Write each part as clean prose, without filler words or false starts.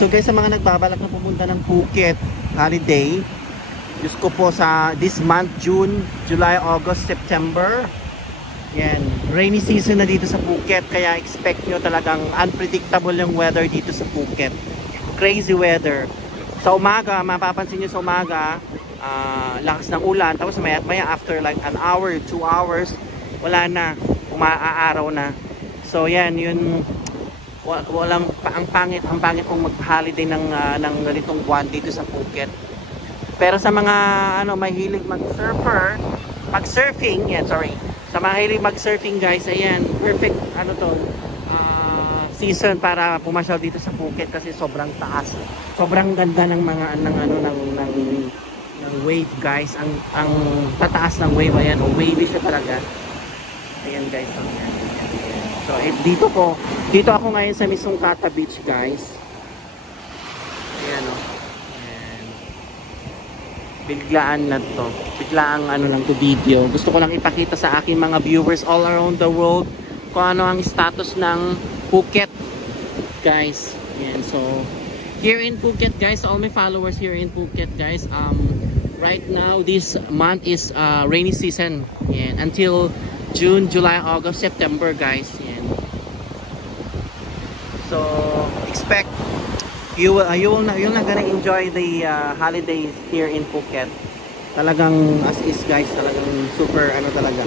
So guys, sa mga nagbabalak na pumunta ng Phuket holiday, Diyos ko po, sa this month, June, July, August, September, yan, rainy season na dito sa Phuket, kaya expect nyo talagang unpredictable yung weather dito sa Phuket. Crazy weather. Sa umaga, mapapansin nyo sa umaga, lakas ng ulan, tapos maya after like an hour, 2 hours, wala na, umaaraw na. So yan, yun, walang ang pangit kung mag-holiday ng ganitong buwan dito sa Phuket. Pero sa mga mahilig mag-surfing, sa mga hilig mag-surfing guys, ayan, perfect season para pumasyal dito sa Phuket kasi sobrang taas. Sobrang ganda ng mga ng wave guys. Ang tataas ng wave, ayan, wavy siya talaga. Ayan guys, ayan. So dito ako ngayon sa mismong Kata Beach guys. Ayan ayan. Biglaan na to. Biglaang lang to video. Gusto ko lang ipakita sa aking mga viewers all around the world kung ano ang status ng Phuket guys. Ayan, so here in Phuket guys, all my followers here in Phuket guys, right now this month is rainy season. Ayan, until June, July, August, September guys. Ayan. So expect you're not gonna enjoy the holidays here in Phuket. Talagang as is guys, talagang super talaga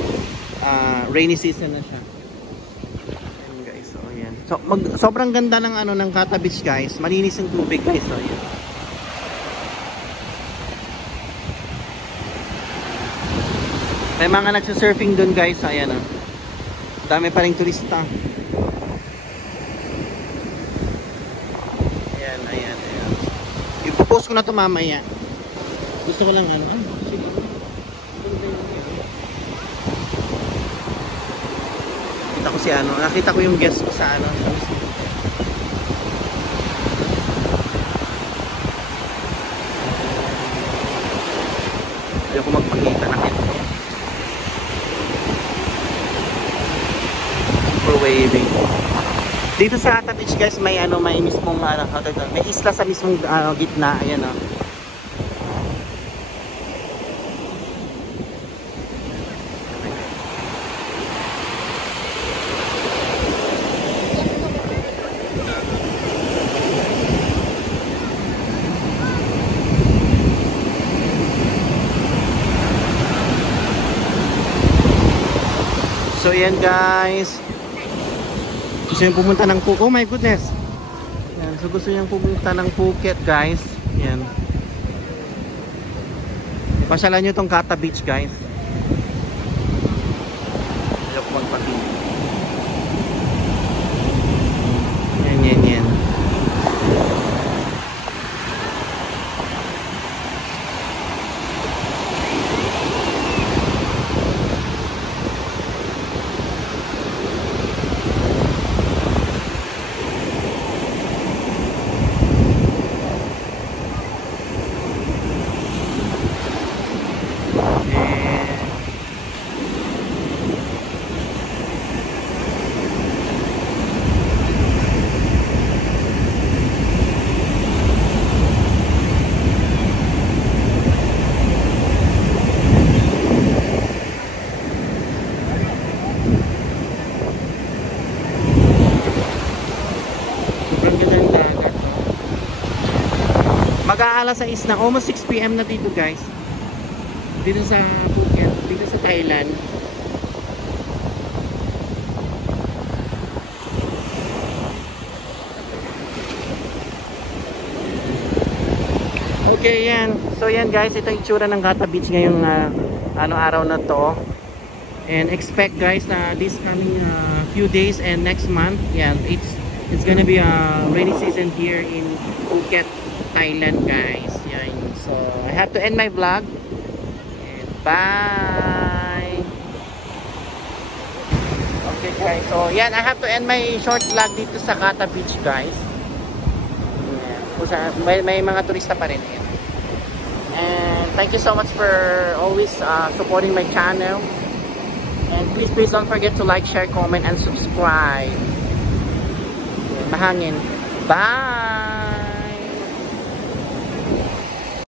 rainy season na siya. Ayan guys, so ayan. So sobrang ganda ng ng Kata Beach guys. Malinis ang tubig guys, so ayan. May mga nagsusurfing doon guys, ayan dami pa ring turista. Ayan. Ipopost ko na to mamaya. Gusto ko lang sige. Nakita ko si nakita ko yung guest ko sa ayaw ko magpakita na kita. Waving. Dito sa Kata Beach guys, may may mismong may isla sa mismong gitna, ayan So ayan guys, gusto nyo pumunta ng Phuket, oh my goodness. Yan, so gusto nyo pumunta ng Phuket guys, yan, pasyalan nyo tong Kata Beach guys. Ayaw ko magpakita. Yan. Mag-aalas 6 na, almost 6 PM na dito guys, dito sa Phuket, dito sa Thailand. Okay, yan. So yan guys, ito yung itsura ng Kata Beach ngayong araw na to. And expect guys na this coming few days and next month, yan, it's gonna be a rainy season here in Phuket, Thailand guys. Yan. So I have to end my vlog. And bye. Okay guys, so yan, I have to end my short vlog dito sa Kata Beach guys. Yan. May mga turista pa rin. Yan. And thank you so much for always supporting my channel. And please don't forget to like, share, comment, and subscribe. Yan, mahangin. Bye!